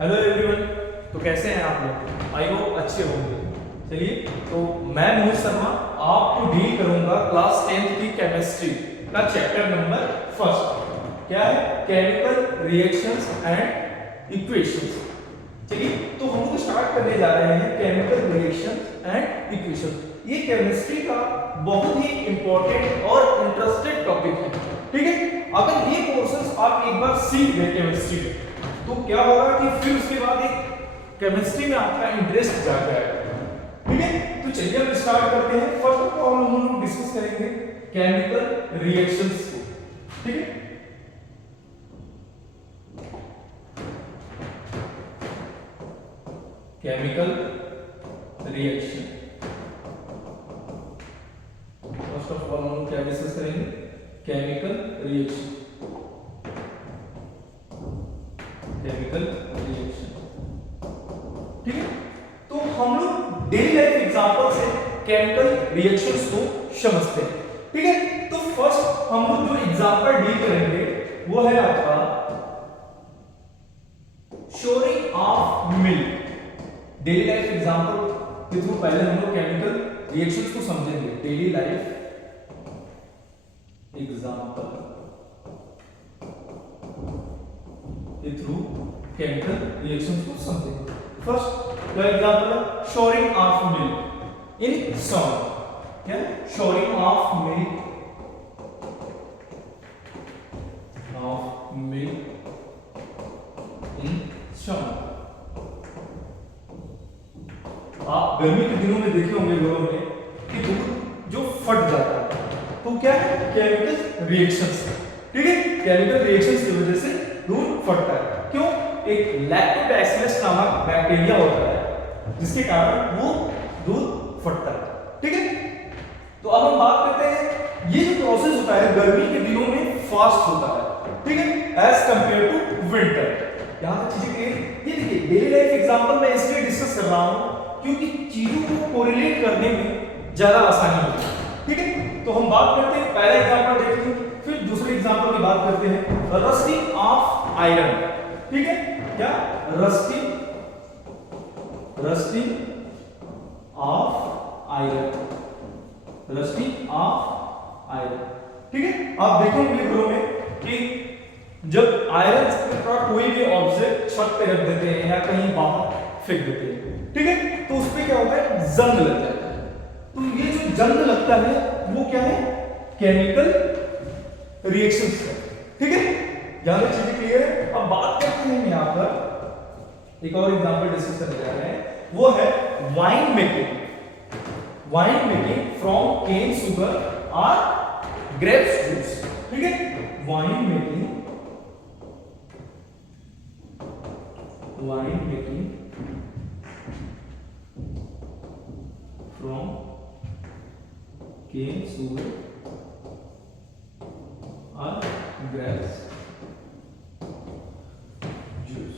Hello everyone. तो कैसे हैं आप लोग? आई होप अच्छे होंगे। चलिए, तो मैं मोहित शर्मा आपको डील करूंगा क्लास 10th की केमिस्ट्री का चैप्टर नंबर फर्स्ट। क्या है? Chemical reactions and equations. चलिए, तो हम लोग स्टार्ट करने जा रहे हैं केमिकल रिएक्शंस एंड इक्वेशंस। ये केमिस्ट्री का बहुत ही इंपॉर्टेंट और इंटरेस्टेड टॉपिक है। ठीक है, अगर ये कोर्सेज आप एक बार सीख गए केमिस्ट्री में तो क्या होगा कि फिर उसके बाद एक केमिस्ट्री में आपका इंटरेस्ट जाग जाएगा। ठीक है, तो चलिए हम स्टार्ट करते हैं। फर्स्ट ऑफ ऑल हम लोग डिस्कस करेंगे केमिकल रिएक्शंस को। ठीक है, chemical reaction. First of all हम लोग क्या डिस्कस करेंगे? Chemical reaction. Chemical reaction. ठीक है, तो हम लोग डेली लाइफ एग्जांपल से केमिकल रिएक्शंस को समझते हैं। ठीक है, तो फर्स्ट हम लोग जो एग्जांपल डील करेंगे वो है आपका souring of milk. Daily life example के थ्रू पहले हम लोग केमिकल रिएक्शंस को समझेंगे। डेली लाइफ एग्जांपल के थ्रू केमिकल रिएक्शंस को समझेंगे। फर्स्ट क्या एग्जांपल है? Souring of milk in salt. क्या? Souring of milk in salt. आप गर्मी के दिनों में देखे होंगे घरों में कि दूध जो फट जाता है तो क्या है? Chemical reactions. ठीक है, केमिकल रिएक्शंस की वजह से दूध फटता है। क्यों? एक लैक्टोबैसिलस नामक बैक्टीरिया होता है जिसके कारण वो दूध फटता है। ठीक है, तो अब हम बात करते हैं ये जो प्रोसेस होता है गर्मी के दिनों में फास्ट होता है। ठीक है, एज कंपेयर टू विंटर। यहां तक चीजें क्लियर? ये देखिए डेली लाइफ एग्जांपल मैं इसलिए डिस्कस कर रहा हूं क्योंकि चीजों को कोरिलेट करने में ज्यादा आसानी होती है। ठीक है, तो हम बात करते हैं, पहला एग्जांपल देखते हैं, फिर दूसरे एग्जांपल की बात करते हैं। Rusting of iron. ठीक है, क्या? Rusting of iron. Rusting of iron. ठीक है, आप देखोगे घरों में कि जब आयरन का कोई भी ऑब्जेक्ट छत पे रख देते हैं या कहीं बाहर फेंक देते हैं, ठीक है, तो उस पे क्या होता है? जंग लग जाता है। तो ये जो जंग लगता है वो क्या है? केमिकल रिएक्शंस है। ठीक है, यहां तक चीजें क्लियर है? अब बात करते हैं यहां पर एक और एग्जांपल डिस्कस करने जा रहे हैं, वो है wine making. Wine making from cane sugar और ग्रेप्स जूस। ठीक है, wine making from cane sugar और ग्रेप्स जूस।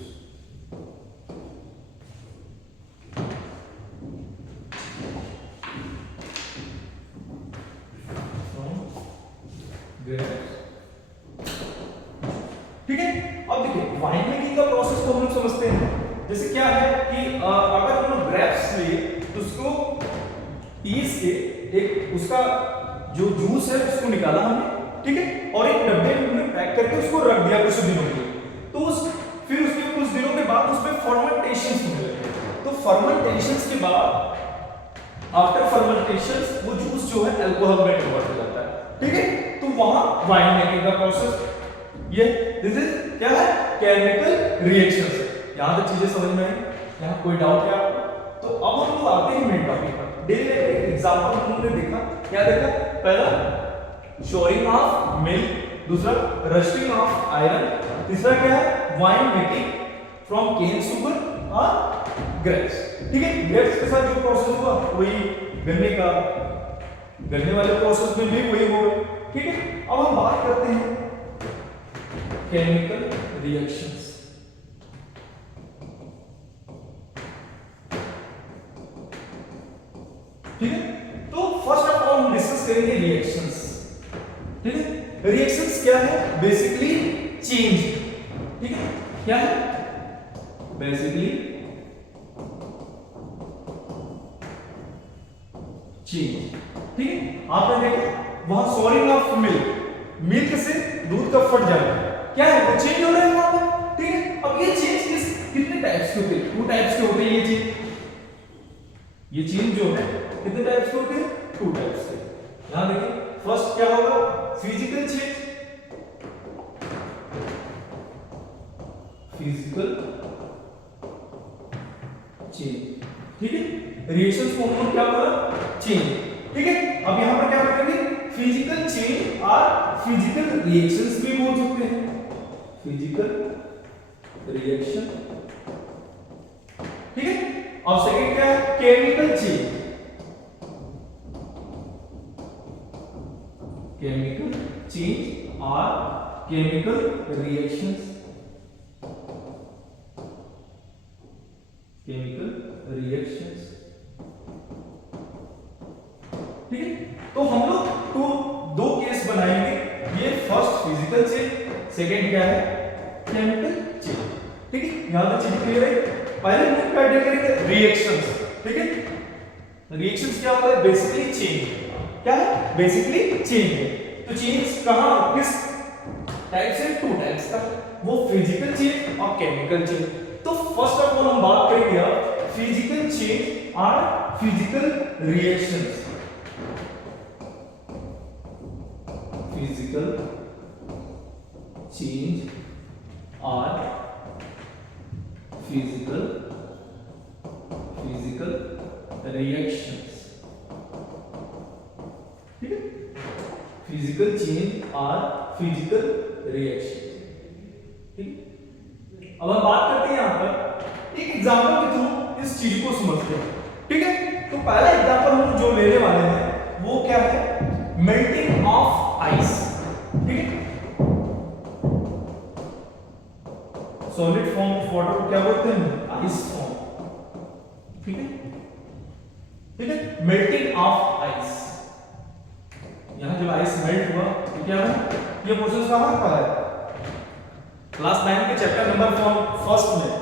ठीक है, अब देखिए वाइन मेकिंग का प्रोसेस को हम लोग समझते हैं। जैसे क्या है कि अगर हम लोग ग्रेप्स लिए तो उसको पीस के एक उसका जो जूस है उसको निकाला हमने। ठीक है, और एक डब्बे में पैक करके उसको रख दिया कुछ दिनों के लिए। तो फिर उसके कुछ दिनों के बाद उसमें फर्मेंटेशन होने लगे। तो फर्मेंटेशन के बाद आफ्टर फर्मेंटेशन वो जूस जो है अल्कोहल में कन्वर्ट हो जाता है। ठीक है, तो वहां वाइन मेकिंग का प्रोसेस ये दिस इज क्या है? Chemical reactions. यहां तक चीजें समझ में आई? यहां कोई डाउट है आपको? तो अब हम लोग आते हैं मेन टॉपिक पर। डेली लाइफ एग्जांपल हमने देखा, क्या देखा? पहला शोरिंग ऑफ मिल्क, दूसरा रस्टिंग ऑफ आयरन, तीसरा क्या है? Wine making from cane sugar और ग्रेप्स। ठीक है, ग्रेप्स के साथ जो प्रोसेस हुआ वही गन्ने वाले प्रोसेस में भी वही होगा। ठीक है, अब हम बात करते हैं केमिकल रिएक्शंस। ठीक है, तो फर्स्ट ऑफ ऑल हम डिस्कस करेंगे रिएक्शंस। ठीक है, रिएक्शंस क्या है? Basically change. ठीक है, क्या है? Basically change. ठीक है, आपने देखा वहां सॉलिंग ऑफ मिल्क, मिल्क से दूध का फट जाना, क्या है वो चेंज हो रहा है वहां पर। ठीक है, अब ये चेंज कितने टाइप्स के होते हैं? 2 टाइप्स के होते हैं ये चेंज। ये चेंज जो है कितने टाइप्स के होते हैं? 2 टाइप्स के। यहां देखिए फर्स्ट क्या होगा? Physical change, physical change. ठीक है, रिएक्शंस को हम क्या बोला? चेंज। ठीक है, अब यहां पर क्या करेंगे? फिजिकल चेंज और फिजिकल रिएक्शंस भी बोल सकते हैं। Physical reaction. ठीक है, अब सेकंड क्या है? Chemical change. केमिकल चेंज और केमिकल रिएक्शंस। Chemical reactions. ठीक है, तो हम लोग दो केस बनाएंगे। ये फर्स्ट फिजिकल चेंज, सेकंड क्या है? Chemical change. ठीक है, यहां तक चीज क्लियर है। पहले हम क्या डील करेंगे? रिएक्शंस। ठीक है, रिएक्शंस क्या होता है? Basically change. क्या है? बेसिकली चेंज है। तो चेंज कहां, किस टाइप से? 2 टाइप्स का, वो फिजिकल चेंज और केमिकल चेंज। तो फर्स्ट ऑफ ऑल हम बात करेंगे फिजिकल चेंज और फिजिकल रिएक्शंस। फिजिकल चेंज और फिजिकल रिएक्शंस। ठीक है, फिजिकल चेंज और फिजिकल रिएक्शन। ठीक है, अब हम बात करते हैं यहां पर एक एग्जांपल के थ्रू इस चीज को समझते हैं। ठीक है, तो पहला एग्जांपल हम जो लेने वाले हैं वो क्या है? Melting of ice. ठीक है, सॉलिड फॉर्म ऑफ वाटर को क्या बोलते हैं? Ice form. ठीक है, ठीक है, मेल्टिंग ऑफ आइस। यहां जब आइस मेल्ट हुआ तो क्या हुआ? ये प्रोसेस कहां पर है? क्लास 9 के चैप्टर नंबर 1 में,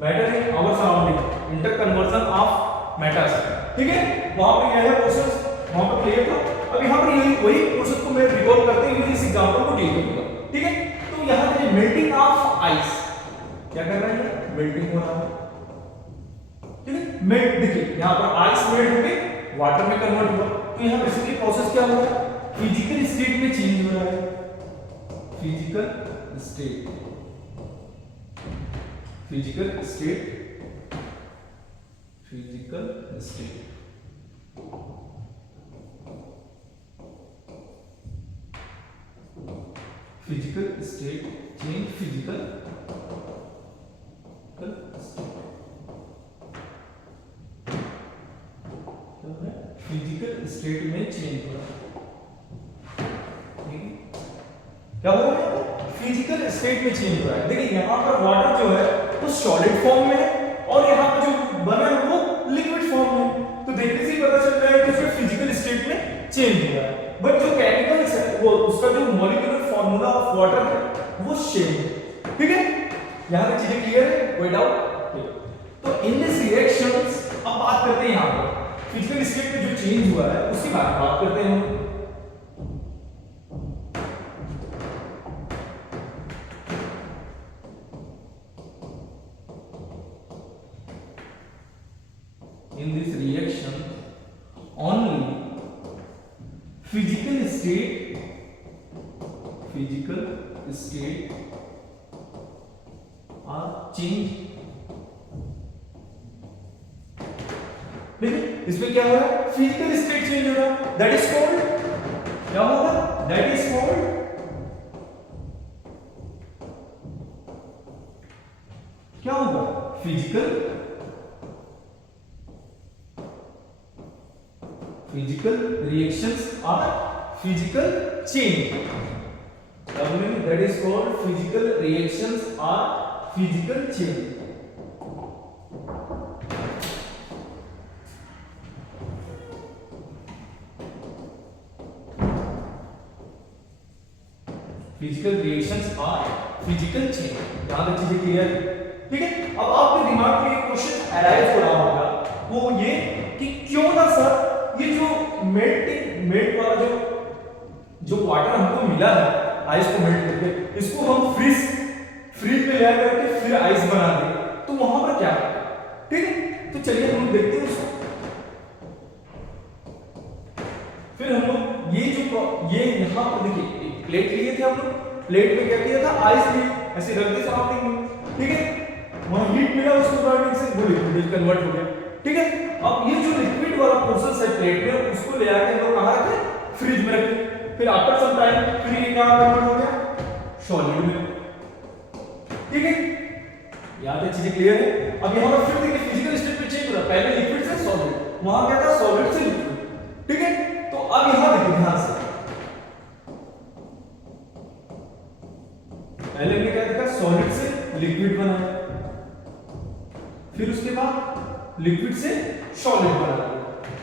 matter in our surrounding, inter conversion of matters. ठीक है, वहां पे यह है प्रोसेस, वहां पर क्लियर था। अब यहां पर यही वही प्रोसेस को मैं रिकॉल करते हुए इस एग्जांपल को डील करूंगा। ठीक है, तो यहां पे मेल्टिंग ऑफ आइस क्या कर रहा है? मेल्टिंग हो रहा है। ठीक है, मेल्ट। देखिए यहां पर आइस मेल्ट होके वाटर में कन्वर्ट हुआ, तो यहां बेसिकली प्रोसेस क्या हो रहा है? फिजिकल स्टेट में चेंज हो रहा है। Physical state, physical state, physical state. Physical state change, physical state. Physical state में चेंज हो रहा है। क्या हो रहा है? फिजिकल स्टेट में चेंज हो रहा है। देखिए यहां पर वाटर जो है वो सॉलिड फॉर्म में है और यहां पर जो बना है वो लिक्विड फॉर्म में। तो देखने से ही पता चल रहा है कि उसका फिजिकल स्टेट में चेंज हो रहा है, बट जो केमिकल्स है वो उसका जो मॉलिक्यूलर फार्मूला ऑफ वाटर है वो सेम है। ठीक है, यहां तक चीजें क्लियर है? कोई डाउट? तो इन दिस रिएक्शंस अब बात करते हैं यहां पर फिजिकल स्टेट में जो चेंज हुआ है उसकी बात करते हैं हम। In this reaction only physical state are changed। इसमें क्या हो रहा है? फिजिकल स्टेट चेंज हो रहा है। दैट इज कॉल्ड, क्या होगा? दैट इज कॉल्ड क्या होगा? फिजिकल रिएक्शंस और physical change. That is called physical reactions और फिजिकल चेंज। फिजिकल रिएक्शंस और फिजिकल चेंज। यहां तक चीजें क्लियर है? ठीक है। अब आपके दिमाग में एक क्वेश्चन अराइज हो रहा होगा, वो ये कि क्यों ना सर ये जो मेल्ट वाला जो वाटर हमको मिला है आइस को मेल्ट करके, इसको हम फ्रीज में ले आकर के फिर आइस बना दे, तो वहां पर क्या होगा? ठीक है, तो चलिए हम लोग देखते हैं उसको। फिर हम लोग ये यहां पर देखिए एक प्लेट लिए थे हम लोग, प्लेट में क्या किया था? आइस लिए ऐसे रख दी सराउंडिंग में, ठीक है। वहां हीट मिला, उसको सराउंडिंग से वो लिक्विड कन्वर्ट हो गया, ठीक है। अब ये जो लिक्विड वाला प्रोसेस है प्लेट में, उसको ले आके हम लोग कहां रखे? फ्रिज में रखे। फिर आफ्टर सम टाइम फिर ये क्या कन्वर्ट हो गया? सॉलिड में, ठीक है। यहां तक चीजें क्लियर है? अब यहां पर फिर देखिए फिजिकल स्टेट में चेंज हो रहा है, पहले लिक्विड से सॉलिड, वहां क्या था? सॉलिड से लिक्विड, ठीक है। तो अब यहां देखिए ध्यान से, पहले हमने क्या देखा? सॉलिड से लिक्विड बनाया, फिर उसके बाद लिक्विड से सॉलिड बनाया,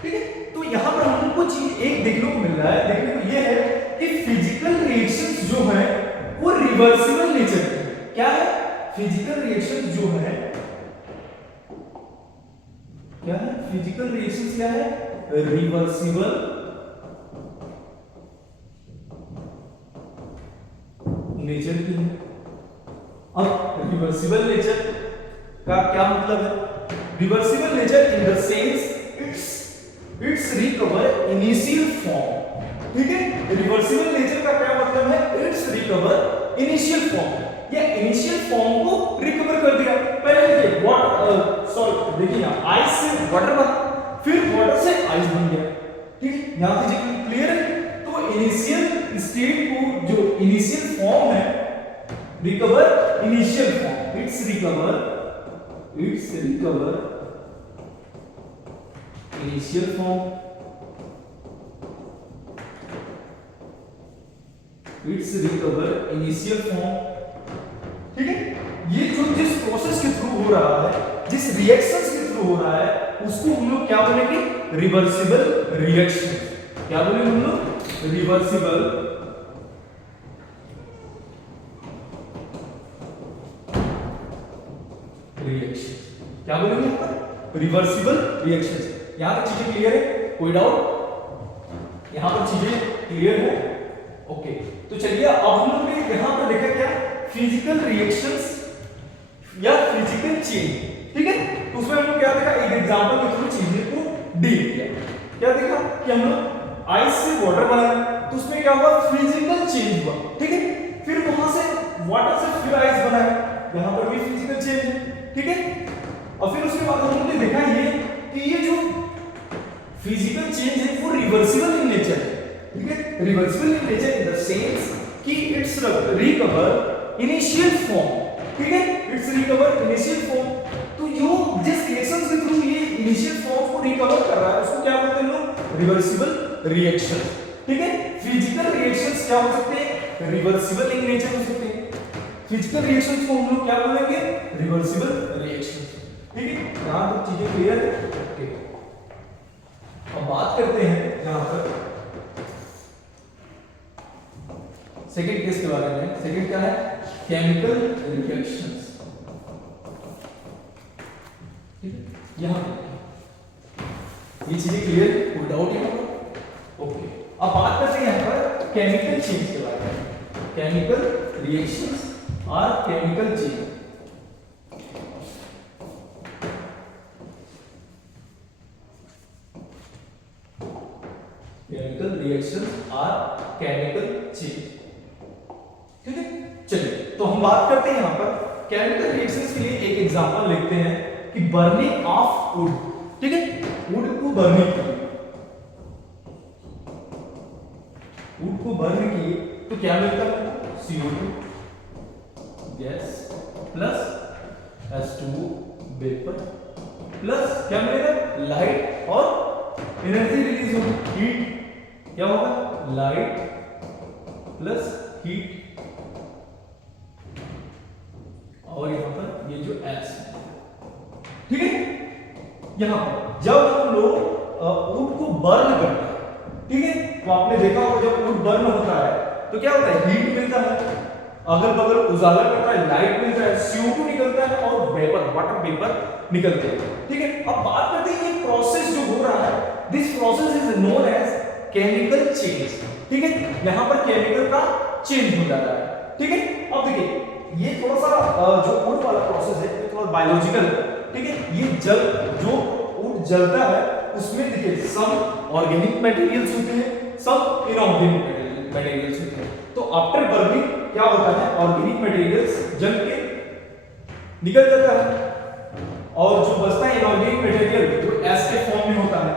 ठीक है। तो यहां पर हमको चीज एक देखने को मिल रहा है, देखने को ये है कि फिजिकल रिएक्शंस जो है वो रिवर्सिबल नेचर के हैं। क्या है? फिजिकल रिएक्शंस जो है क्या है? फिजिकल रिएक्शंस क्या है? रिवर्सिबल नेचर की है। अब रिवर्सिबल नेचर का क्या मतलब है? Reversible nature in the sense it's recover initial form, ठीक है। रिवर्सिबल नेचर का क्या मतलब है? इट्स रिकवर इनिशियल फॉर्म, या इनिशियल फॉर्म को रिकवर कर दिया। पहले देखिए देखिए यहां आइस से वाटर बना, फिर वाटर से आइस बन गया, ठीक है। यहां तक क्लियर है? तो इनिशियल स्टेट को जो इनिशियल फॉर्म है, recover initial form, it's recover initial form, it's recover initial form, ठीक है। ये जो जिस प्रोसेस के थ्रू हो rहा है, जिस रिएक्शंस के थ्रू हो रहा है, उसको हम लोग क्या बोलेंगे? Reversible reaction. क्या बोलेंगे हम लोग? Reversible reaction. क्या बोलेंगे यहाँ पर? Reversible reaction. यहां तक चीजें क्लियर है? कोई डाउट? यहां पर चीजें क्लियर है? ओके। तो चलिए अब हम लोग ने यहां पर देखा क्या? फिजिकल रिएक्शंस या फिजिकल चेंज, ठीक है। तो उसमें हम लोग क्या देखा? एक एग्जांपल के थ्रू चीजें को डील किया। क्या देखा? कि हम लोग आइस से वाटर बनाया, तो उसमें क्या हुआ? फिजिकल चेंज हुआ, ठीक है। फिर वहां से वाटर से फिर आइस बनाया, यहां पर भी फिजिकल चेंज है, ठीक है। और फिर उसके बाद हम लोगों ने देखा ये कि ये जो फिजिकल चेंज है वो रिवर्सिबल इन नेचर है, ठीक है। Reversible in nature in the sense कि इट्स रिकवर इनिशियल फॉर्म, ठीक है। It's recover initial form. तो जो जिस रिएक्शन के थ्रू ये इनिशियल फॉर्म को रिकवर कर रहा है, उसको क्या बोलते हैं लोग? रिवर्सिबल रिएक्शन, ठीक है। फिजिकल रिएक्शंस क्या हो सकते हैं? रिवर्सिबल इन नेचर हो सकते हैं। फिजिकल रिएक्शंस को हम लोग क्या बोलेंगे? रिवर्सिबल रिएक्शंस, ठीक है। यहां तक चीजें क्लियर है? ओके। अब बात करते हैं यहां पर सेकंड केस के बारे में। सेकंड क्या है? केमिकल रिएक्शंस, ठीक है। यहां ये चीजें क्लियर? कोई डाउट यहां पर? ओके। अब बात करते हैं यहां पर केमिकल चेंज के बारे में। केमिकल रिएक्शंस और केमिकल चेंज। केमिकल रिएक्शंस और केमिकल चेंज, ठीक है। चलिए तो हम बात करते हैं यहां पर केमिकल रिएक्शंस के लिए एक एग्जांपल लिखते हैं कि बर्निंग ऑफ वुड, ठीक है। वुड को बर्निंग किए, वुड को बर्न किए तो क्या मिलता है? CO2 gas plus H2O vapour plus क्या मिलेगा? लाइट और एनर्जी रिलीज होगी, हीट। क्या होगा? लाइट प्लस हीट, और यहां पर ये जो S है, ठीक है। यहां पर जब हम लोग वुड को बर्न करते हैं, ठीक है, तो आपने देखा होगा जब वुड बर्न होता है तो क्या होता है? हीट मिलता है, अगल बगल उजाला करता है, लाइट मिलता है, CO2 निकलता है और वेपर, वाटर वेपर निकलते हैं। ठीक है, अब बात करते हैं ये प्रोसेस जो हो रहा है, this process is known as chemical change. ठीक है, यहां पर केमिकल का चेंज हो जाता है। ठीक है, अब देखिए ये थोड़ा सा जो वुड वाला प्रोसेस है ये थोड़ा बायोलॉजिकल है। ठीक है, ये जल जो वुड जलता है उसमें देखिए सम ऑर्गेनिक मटेरियल्स होते हैं, सम इनऑर्गेनिक मटेरियल्स होते हैं। तो आफ्टर बर्निंग क्या होता है, ऑर्गेनिक मटेरियल्स जल के निकल जाता है और जो बचता है इनऑर्गेनिक मटेरियल जो एस के फॉर्म में होता है।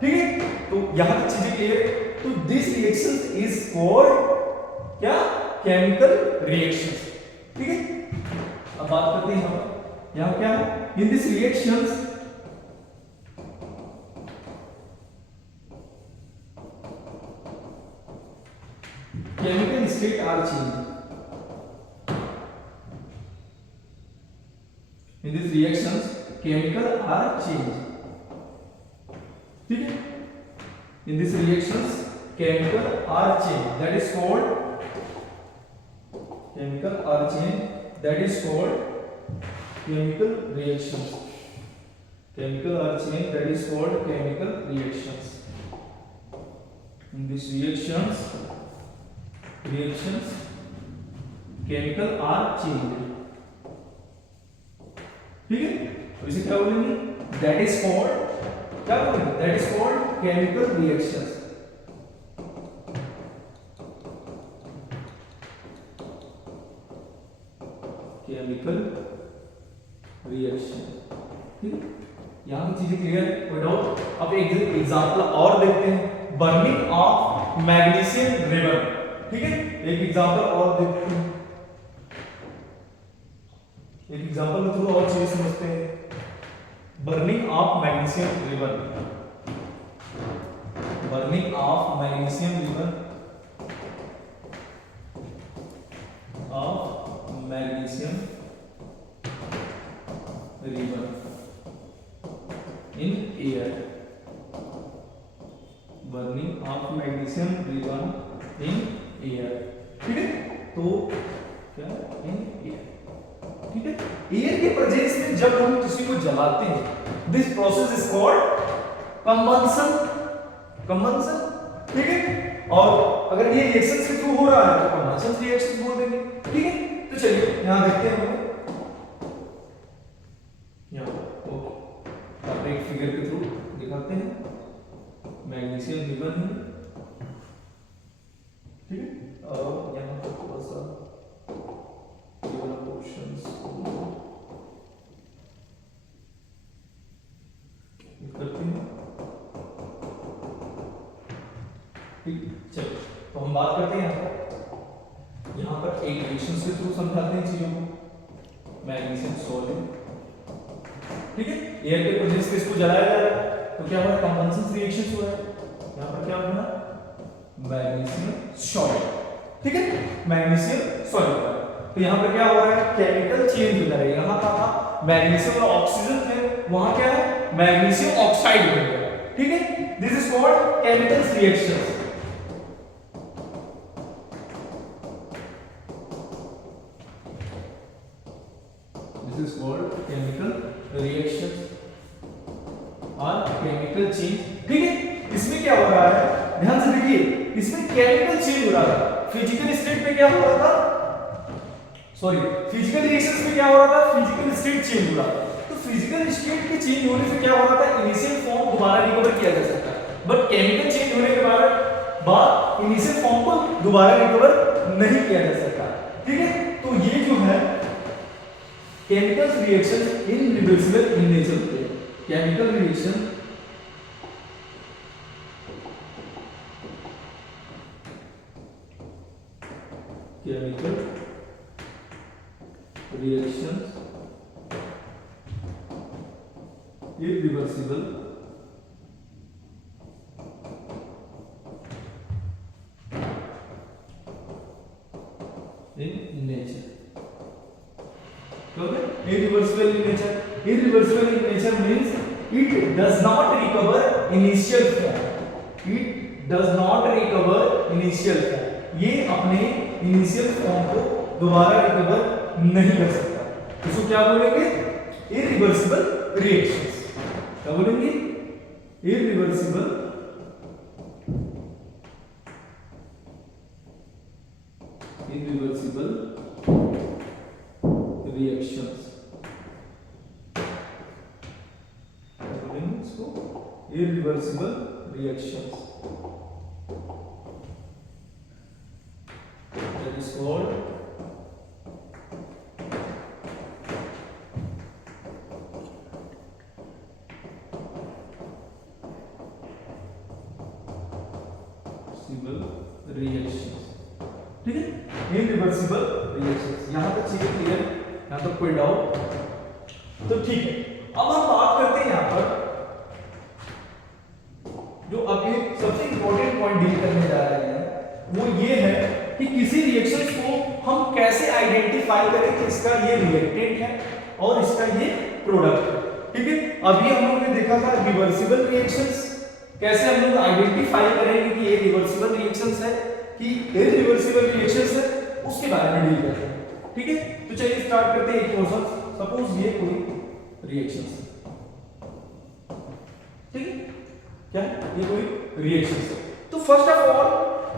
ठीक है, तो यहां तक चीजें क्लियर। तो दिस रिएक्शन इज कॉल्ड क्या, केमिकल रिएक्शंस। ठीक है, अब बात करते हैं यहां क्या है, in this reactions chemical state are changed. In these reactions chemical are changed. ठीक है, in these reactions chemical are changed, that is called chemical are changed, that is called chemical reactions. Chemical are changed, that is called chemical reactions. In these reactions chemical are changed. ठीक है, तो इसे क्या बोलेंगे, that is called, क्या बोलेंगे, that is called chemical reactions. Chemical reaction. ठीक है, यहां की चीजें क्लियर है, कोई डाउट। अब एक एग्जांपल और देखते हैं, बर्निंग ऑफ मैग्नीशियम रिबन। ठीक है, एक एग्जांपल और देखते हैं, एक एग्जांपल के थ्रू और चीजें समझते हैं। Burning of magnesium ribbon, burning of magnesium ribbon, of magnesium ribbon in air, burning of magnesium ribbon in air. ठीक है, तो क्या इन एयर। ठीक है, एयर के प्रेजेंस में जब हम किसी को जलाते हैं, this process is called combustion. Combustion, ठीक है, और अगर ये रिएक्शन के थ्रू हो रहा है तो कंबंशन रिएक्शन बोल देंगे। ठीक है, तो चलिए यहां देखते हैं हम यहां, ओके, आप एक फिगर के थ्रू दिखाते हैं, मैग्नीशियम रिबन है। ठीक है, और यहां पर थोड़ा सा ये वाला पोर्शंस करते हैं। ठीक, चलिए तो हम बात करते हैं यहां पर एक रिएक्शन के थ्रू समझाते हैं चीजों को। मैग्नीशियम सॉल्वेंट, ठीक है, एयर के प्रेजेंस में इसको जलाया जा रहा है तो क्या हुआ, कंबंशन रिएक्शन हुआ है। यहां पर क्या बना, मैग्नीशियम सॉल्वेंट। ठीक है, मैग्नीशियम सॉल्वेंट, तो यहां पर क्या हो रहा है, केमिकल चेंज हो जा रहा है। यहां था मैग्नीशियम और ऑक्सीजन थे, वहां क्या है, मैग्नीशियम ऑक्साइड बन गया। ठीक है, this is called chemical reactions. This is called chemical reactions और केमिकल चेंज। ठीक है, इसमें क्या हो रहा है, ध्यान से देखिए, इसमें केमिकल चेंज हो रहा था। फिजिकल स्टेट में क्या हो रहा था, सॉरी, फिजिकल रिएक्शंस में क्या हो रहा था, फिजिकल स्टेट चेंज हो रहा था। तो फिजिकल स्टेट के चेंज होने से क्या हो रहा था, इनिशियल फॉर्म दोबारा रिकवर किया जा सकता है, बट केमिकल चेंज होने के बाद इनिशियल फॉर्म को दोबारा रिकवर नहीं किया जा सकता। ठीक है, तो ये जो है केमिकल रिएक्शन इनरिवर्सिबल इन नेचर होते हैं। Chemical reaction chemical reactions irreversible in nature. Okay, irreversible in nature. Irreversible in nature means it does not recover initial form. It does not recover initial form. ये अपने initial form को दोबारा recover नहीं कर सकता। इसको क्या बोलेंगे? Irreversible reactions. क्या बोलेंगे? Irreversible reactions. क्या बोलेंगे इसको? Irreversible reactions. That is called reactions. ठीक है, इरिवर्सिबल रिएक्शंस। यहां तक चीजें क्लियर? यहां तक कोई डाउट? तो ठीक है, अब हम बात करते हैं यहां पर जो अभी सबसे इंपॉर्टेंट पॉइंट डील करने जा रहे हैं, वो ये है कि किसी रिएक्शंस को हम कैसे आइडेंटिफाई करें कि इसका ये रिएक्टेंट है और इसका ये प्रोडक्ट है। ठीक है, अभी हम लोगों ने देखा था रिवर्सिबल रिएक्शंस, कैसे हम लोग आइडेंटिफाई करेंगे कि ये रिवर्सिबल रिएक्शंस है कि इरिवर्सिबल रिएक्शंस है, उसके बारे में डील करते हैं। ठीक है, तो चलिए स्टार्ट करते हैं एक प्रोसेस। सपोज ये कोई रिएक्शंस, ठीक है, क्या ये कोई रिएक्शंस है, तो फर्स्ट ऑफ ऑल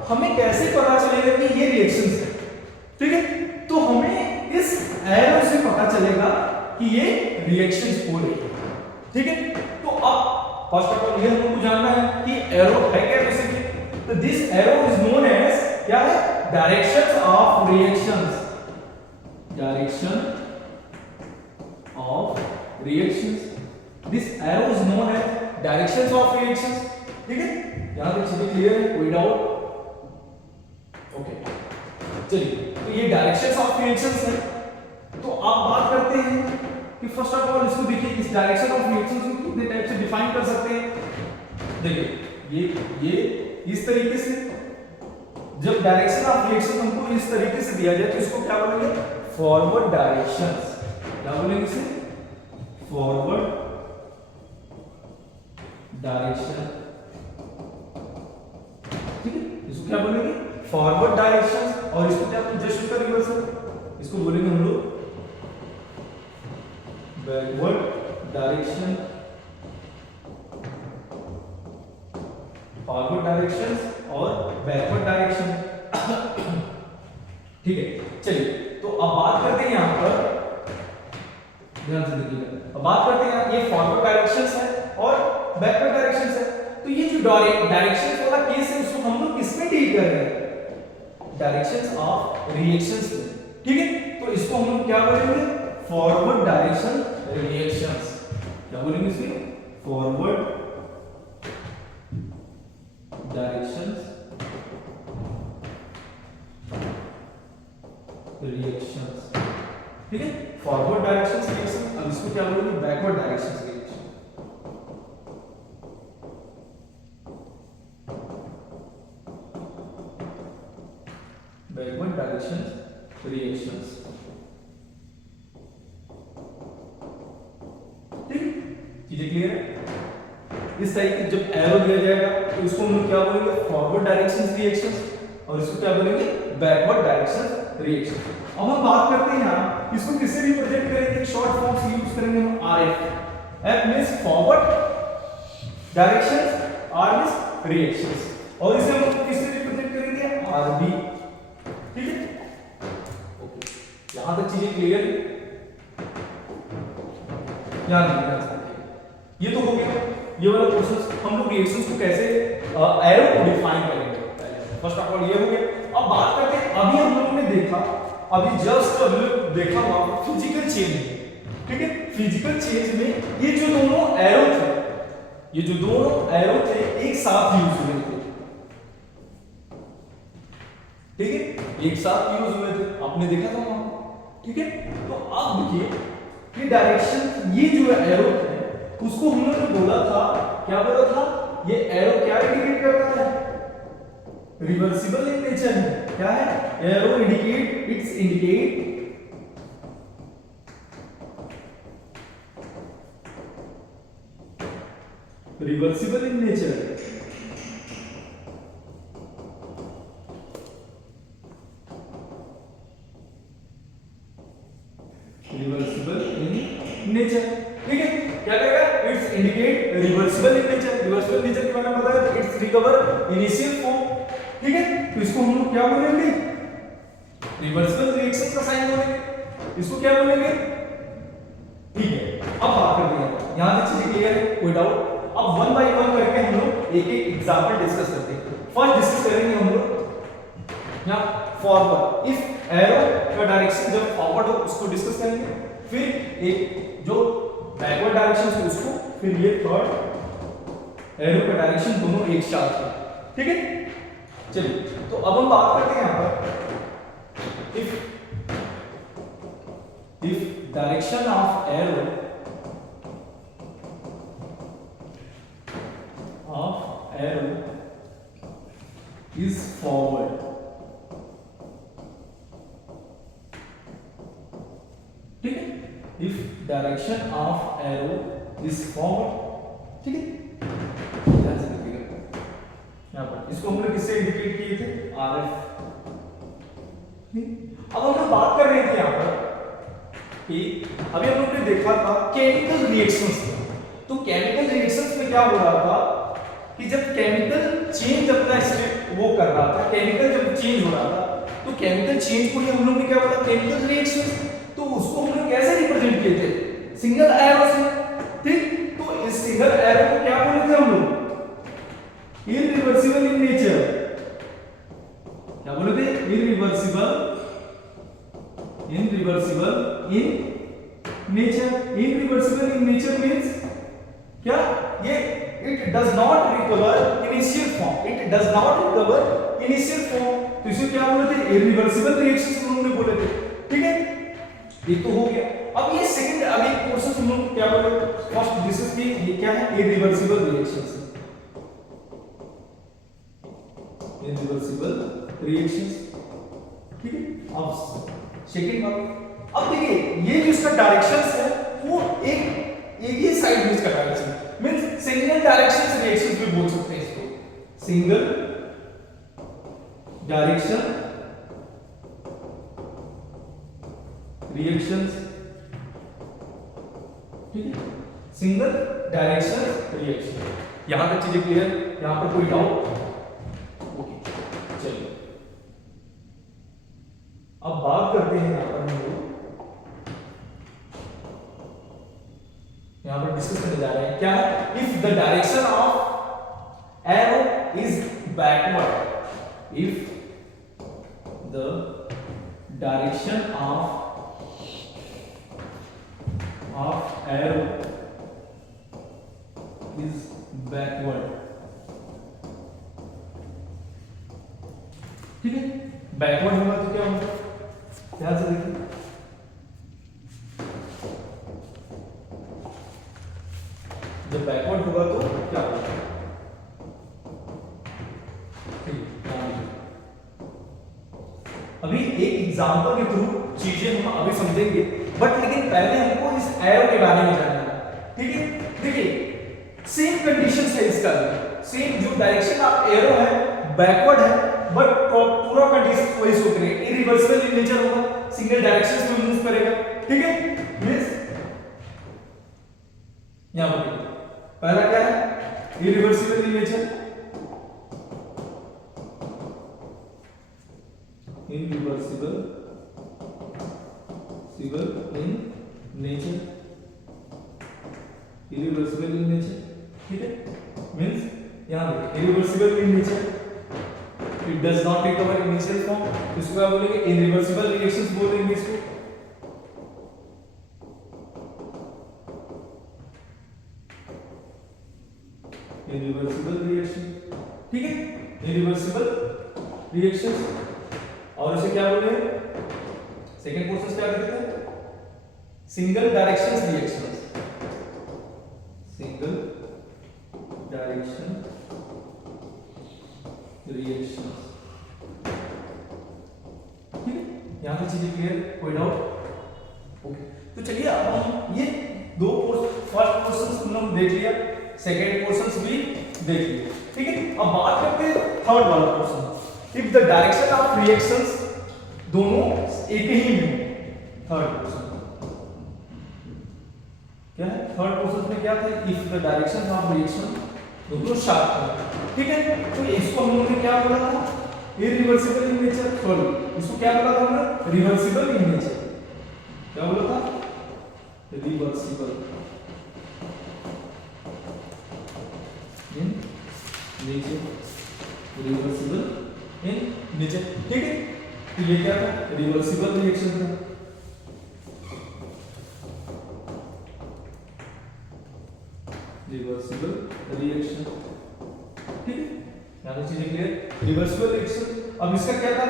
हमें कैसे पता चलेगा कि ये रिएक्शंस है? ठीक है, तो हमें इस एरो से पता चलेगा कि ये रिएक्शंस हो रही है। ठीक है, तो अब फर्स्ट ऑफ ऑल ये हमको जानना है कि एरो है क्या बेसिकली। तो this arrow is known as क्या है? Directions of reactions. Direction of reactions, this arrow is known as directions of reactions. ठीक है, यहां तक चीजें क्लियर है? कोई डाउट? ओके, चलिए, तो ये डायरेक्शंस ऑफ रिएक्शंस है। तो आप बात करते हैं कि फर्स्ट ऑफ ऑल इसको देखिए, इस डायरेक्शन ऑफ रिएक्शंस को कितने टाइप से डिफाइन कर सकते हैं। देखिए ये इस तरीके से, जब डायरेक्शन ऑफ रिएक्शन हमको इस तरीके से दिया जाए तो इसको क्या बोलेंगे? Forward directions. क्या बोलेंगे इसे? Forward direction. ठीक है, इसको क्या बोलेंगे? Forward directions. और इसको क्या जस्ट उसका रिवर्सल, इसको बोलेंगे हम लोग बैकवर्ड डायरेक्शन। फॉरवर्ड डायरेक्शंस और बैकवर्ड डायरेक्शन। ठीक है, चलिए, तो अब बात करते हैं यहां पर, ध्यान से देखिएगा, अब बात करते हैं ये फॉरवर्ड डायरेक्शंस है और बैकवर्ड डायरेक्शंस है। तो ये जो डायरेक्शंस वाला केस है उसको हम लोग किसमें डील कर रहे हैं? डायरेक्शंस ऑफ रिएक्शंस में। ठीक है, तो इसको हम लोग क्या बोलेंगे? Forward direction reactions. क्या बोलेंगे इसे? Forward directions reactions. ठीक है, फॉरवर्ड डायरेक्शंस रिएक्शन। अब इसको क्या बोलेंगे? Backward directions reaction. Backward directions reactions. ठीक है, चीजें क्लियर है? इस तरीके जब एरो दिया जाएगा तो इसको हम लोग क्या बोलेंगे? फॉरवर्ड डायरेक्शंस रिएक्शंस, और इसको क्या बोलेंगे? Backward directions reaction. अब हम बात करते हैं यहां इसको किससे रिप्रेजेंट करेंगे? शॉर्ट फॉर्म से यूज करेंगे हम RF. F means forward directions, R means reactions, और इसे हम किससे रिप्रेजेंट करेंगे? आरबी। ठीक है, ओके, यहां तक चीजें क्लियर है? ये तो हो गया ये वाला प्रोसेस। हम लोग रिएक्शंस को कैसे एरो को डिफाइन करेंगे, फर्स्ट ऑफ ऑल ये हो गया। अब बात करते हैं, अभी हम लोगों ने देखा, अभी जस्ट देखा हुआ फिजिकल चेंज में। ठीक है, फिजिकल चेंज में ये जो दोनों एरो थे, ये जो दोनों एरो थे एक साथ यूज हुए थे। ठीक है, एक साथ यूज हुए थे, आपने देखा था वहां। ठीक है, तो अब देखिए ये डायरेक्शन, ये जो एरो थे उसको हम लोगों ने बोला था, क्या बोला था? ये एरो क्या इंडिकेट करता है? रिवर्सिबल इन नेचर है। क्या है? Arrow indicate, it's indicate reversible in nature. Nature. ठीक है, क्या करेगा, it's indicate reversible in nature. Reversible nature के बारे में बताया, इट्स रिकवर इनिशियल फॉर्म। ठीक है, तो इसको हम लोग क्या बोलेंगे, रिवर्सिबल रिएक्शन का साइन बोलेंगे, इसको क्या बोलेंगे। ठीक है, अब बात करते हैं, यहां तक चीजें क्लियर है, कोई डाउट। अब वन बाय वन करके हम लोग एक एक एग्जांपल डिस्कस करते हैं। फर्स्ट डिस्कस करेंगे हम लोग यहां फॉरवर्ड, इफ एरो का डायरेक्शन जब फॉरवर्ड हो उसको डिस्कस करेंगे, फिर एक जो बैकवर्ड डायरेक्शन है उसको, फिर ये थर्ड एरो का डायरेक्शन, दोनों एक साथ है। ठीक है, चलिए तो अब हम बात करते हैं यहां पर, if direction of arrow is forward, ठीक है, if direction of arrow is forward, ठीक है, ध्यान से देखिएगा यहां पर, इसको हमने किससे इंडिकेट किए थे, RF। अब हम लोग बात कर रहे थे यहां पर कि अभी हम लोग ने देखा था केमिकल रिएक्शंस, तो केमिकल रिएक्शंस में क्या हो रहा था कि जब केमिकल चेंज अपना स्टेट वो कर रहा था, केमिकल जब चेंज हो रहा था, तो केमिकल चेंज को ही हम लोग ने क्या बोला, केमिकल रिएक्शंस। तो उसको हम लोग कैसे रिप्रेजेंट किए थे, सिंगल एरो से। ठीक, तो इस सिंगल एरो को क्या बोले थे हम लोग, इररिवर्सिबल इन नेचर। क्या बोले थे, irreversible in nature. Irreversible in nature means क्या, ये it does not recover initial form, it does not recover initial form. तो इसे क्या बोले थे, इररिवर्सिबल रिएक्शंस उन्होंने बोले थे। ठीक है, ये तो हो गया। अब ये सेकंड, अब एक प्रोसेस हम लोग क्या बोले, फर्स्ट डिस्कस की, ये क्या है, इररिवर्सिबल रिएक्शंस। इररिवर्सिबल रिएक्शंस, ठीक है। अब सेकंड बात, अब देखिए ये जो इसका डायरेक्शंस है वो एक ही साइड में इसका direction, means single direction reactions भी बोल सकते हैं इसको, सिंगल डायरेक्शन रिएक्शंस। ठीक है, सिंगल डायरेक्शन रिएक्शन। यहां तक चीजें क्लियर, यहां पर कोई डाउट? ओके, चलिए अब बात करते हैं यहां पर हम लोग, यहां पर डिस्कस करने जा रहे हैं क्या, if the direction of arrow is backward, if the direction of arrow is backward. ठीक है, बैकवर्ड होगा तो क्या होगा, ध्यान से देखिए, जब बैकवर्ड होगा तो क्या होगा, अभी एक एग्जांपल के थ्रू चीजें हम अभी समझेंगे, बट लेकिन पहले हमको इस एरो के बारे में जानना है। ठीक है, देखिए सेम कंडीशन है इसका, सेम जो डायरेक्शन ऑफ एरो है बैकवर्ड है, बट पूरा कंडीशन वही शो करेगा, इररिवर्सिबल इन नेचर होगा, सिंगल डायरेक्शंस में मूव करेगा। ठीक है, मींस यहां पर पहला क्या है, irreversible in nature, irreversible in nature, irreversible in nature. ठीक है, मींस यहां देखिए irreversible in nature, it does not recover initial form, इसको क्या बोलेंगे, इररिवर्सिबल रिएक्शंस बोलेंगे इसको। इररिवर्सिबल रिएक्शन, ठीक है, इररिवर्सिबल रिएक्शंस। और इसे क्या बोले, सेकंड प्रोसेस क्या कहते हैं, single directions reactions, single direction reaction. ठीक है, यहां तक चीजें क्लियर, कोई डाउट? ओके, तो चलिए अब हम ये दो फर्स्ट पोर्शन हमने देख लिया, सेकंड पोर्शन भी देख लिया। ठीक है, अब बात करते हैं थर्ड वाला portion, if the direction of reactions, दोनों एक ही में, थर्ड पोर्शन क्या है, थर्ड प्रोसेस में क्या था, if the direction of reaction दोनों शार्प है, ठीक है। तो इसको हम लोगों ने क्या बोला था, इरिवर्सिबल इन नेचर, सॉरी इसको क्या बोला था हमने, रिवर्सिबल इन नेचर, क्या बोला था, reversible in nature, reversible in nature, ठीक है। तो ये क्या था, रिवर्सिबल रिएक्शन था, रिवर्सिबल रिएक्शन, ठीक है। यहाँ चीजें क्लियर, रिवर्सिबल रिएक्शन। अब इसका क्या था,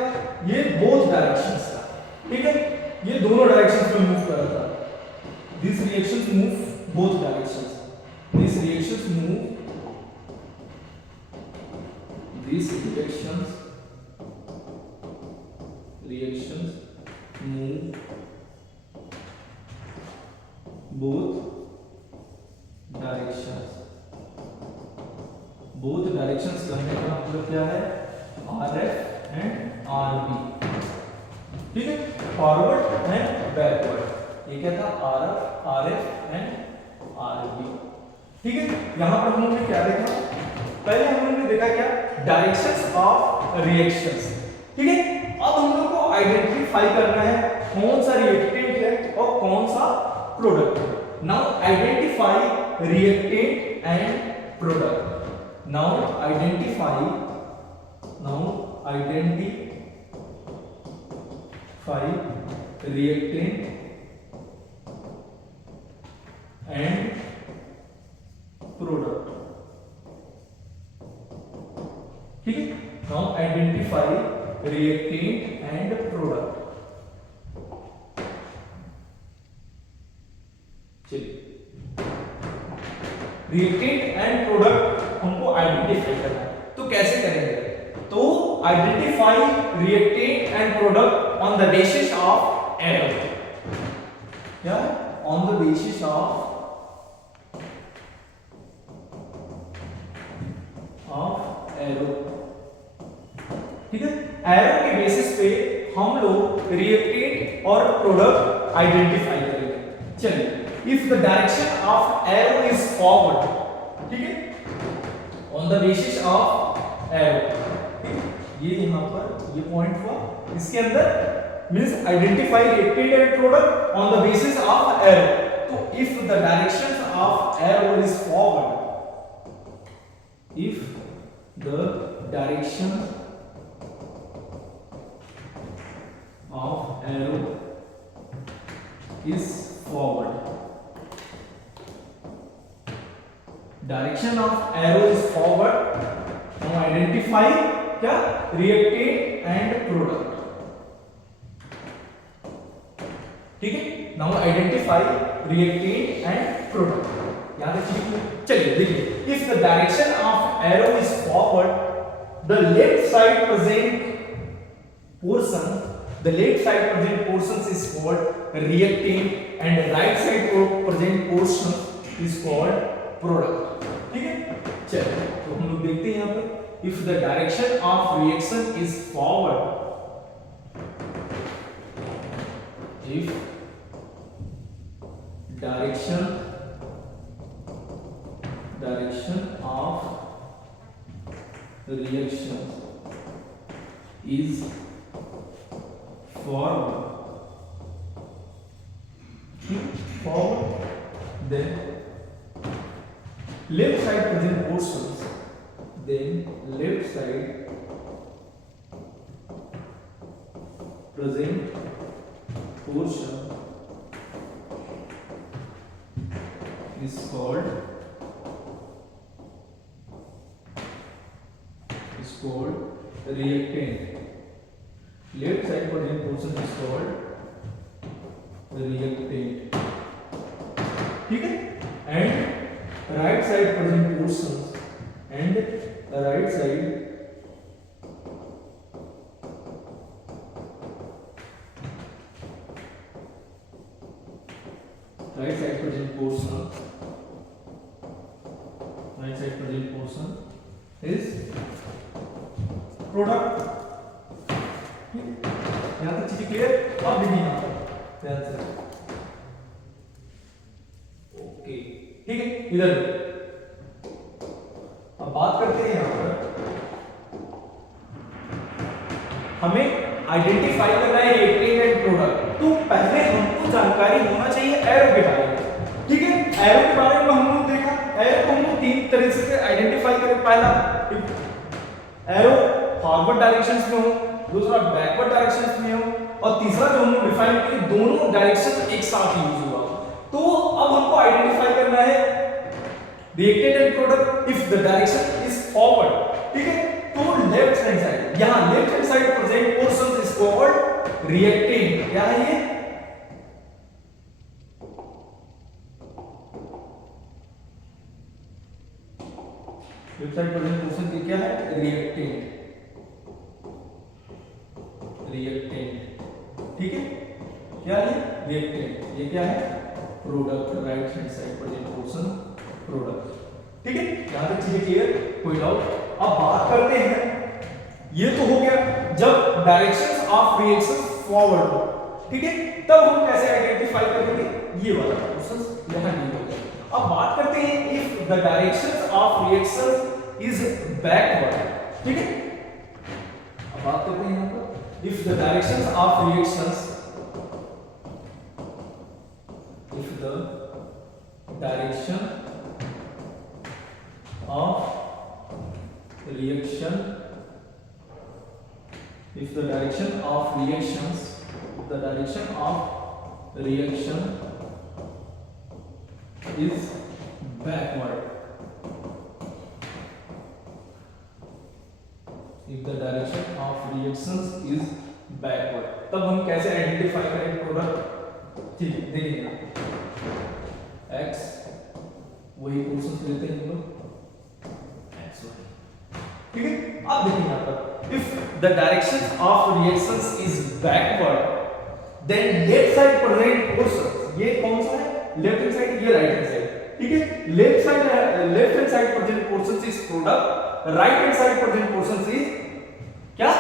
ये बोथ डायरेक्शंस था, ठीक है, ये दोनों डायरेक्शंस में मूव कर रहा था, this reactions move both directions, this reactions move, these reactions move both directions, both directions करने का मतलब क्या है, RF एंड RB, ठीक है, फॉरवर्ड एंड बैकवर्ड, ये क्या था, RF एंड RB, ठीक है। यहां पर हम लोगों ने क्या देखा, पहले हम लोगों ने देखा क्या, डायरेक्शंस ऑफ रिएक्शंस, ठीक है। अब हम लोग को आइडेंटिफाई करना है कौन सा रिएक्टेंट है और कौन सा प्रोडक्ट है। Now identify reactant and product, now identify reactant and product, ठीक है। Now identify reactant and product, चलिए रिएक्टेंट एंड प्रोडक्ट हमको आइडेंटिफाई करना है, तो कैसे करेंगे, तो identify reactant and product on the basis of arrow, क्या, on the basis of arrow, ठीक है। एरो के बेसिस पे हम लोग रिएक्टेंट और प्रोडक्ट आइडेंटिफाई करेंगे। चलिए, if the direction of arrow is forward, ठीक है, on the basis of arrow, ये यहां पर ये पॉइंट हुआ, इसके अंदर means identify reactant and product on the basis of arrow. तो if the direction of arrow is forward, if the direction of arrow is forward, direction of arrow is forward, now identify क्या, reactant and product, ठीक है। now identify reactant and product, याद रखिए। चलिए देखिए, if the direction of arrow is forward, the left side present portions is called reactant and right side present portion is called product, ठीक है। चलिए तो हम लोग देखते हैं यहाँ पर, if the direction of reaction is forward, if direction of reaction is forward, then left side present portions, then left side present portion is called reactant. Left side present portion is called reactant, ठीक है। And right side present portions and right side present portion is product, यहां तक चीजें clear. अब देखिए यहां पर ध्यान से, ओके ठीक है, इधर अब बात करते हैं यहां पर हमें आइडेंटिफाई करना है रिएक्टेंट एंड प्रोडक्ट। तो पहले हमको जानकारी होना चाहिए एरो के बारे में, ठीक है। एरो के बारे में हम लोग देखा, एरो को हम लोग तीन तरह से आइडेंटिफाई करें। पहला एरो फॉरवर्ड डायरेक्शंस में हो, दूसरा बैकवर्ड डायरेक्शंस में हो, और तीसरा जो हम लोग डिफाइन किए दोनों डायरेक्शन एक साथ यूज हुआ। तो अब हमको आइडेंटिफाई करना है reactant and product if the direction is forward, ठीक है। तो लेफ्ट हैंड साइड, यहां left hand side present portion is called reactant. क्या है ये? लेफ्ट साइड प्रेजेंट पोर्शन की क्या है? रिएक्टेंट, रिएक्टेंट, ठीक है। क्या है रिएक्टेंट? ये क्या है? Product, right hand side present portion product, ठीक है। यहां तक चीजें क्लियर, कोई डाउट? अब बात करते हैं, ये तो हो गया जब डायरेक्शंस ऑफ रिएक्शन फॉरवर्ड हो, ठीक है। तब हम कैसे आइडेंटिफाई करेंगे? ये वाला प्रोसेस यहां नहीं होगा। अब बात करते हैं if the directions of reaction is backward, ठीक है। अब बात करते हैं यहां पर if the directions of reactions, if the direction of reaction, if the direction of reactions, the direction of reaction is backward, if the direction of reactions is backward, तब हम कैसे आइडेंटिफाई करें प्रोडक्ट? ठीक है, देखिए x वही portion लेते हैं हम लोग x y, ठीक है। अब देखिए यहां पर if the direction of reactions is backward then left side present portion, ये कौन सा है? लेफ्ट हैंड साइड, ये राइट हैंड साइड, ठीक है। Left hand side present portion is product, right hand side present portion is क्या?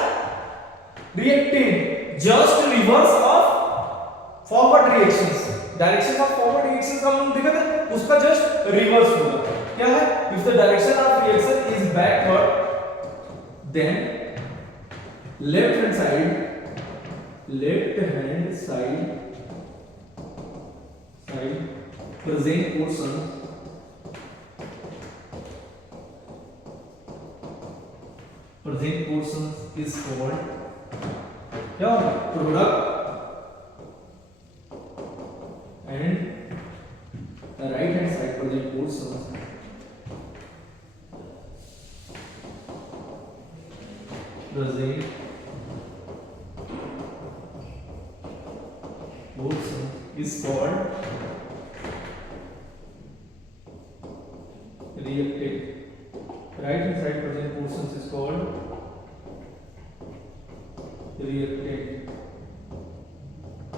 Reactant. Just reverse of forward reactions, direction of forward reactions का हम देखा था, उसका जस्ट रिवर्स होगा। क्या है? If the direction of reaction is backward then left hand side present portion is called क्या? Product, and the right hand side present portion is called reactant. Right hand side present portion is called reactant,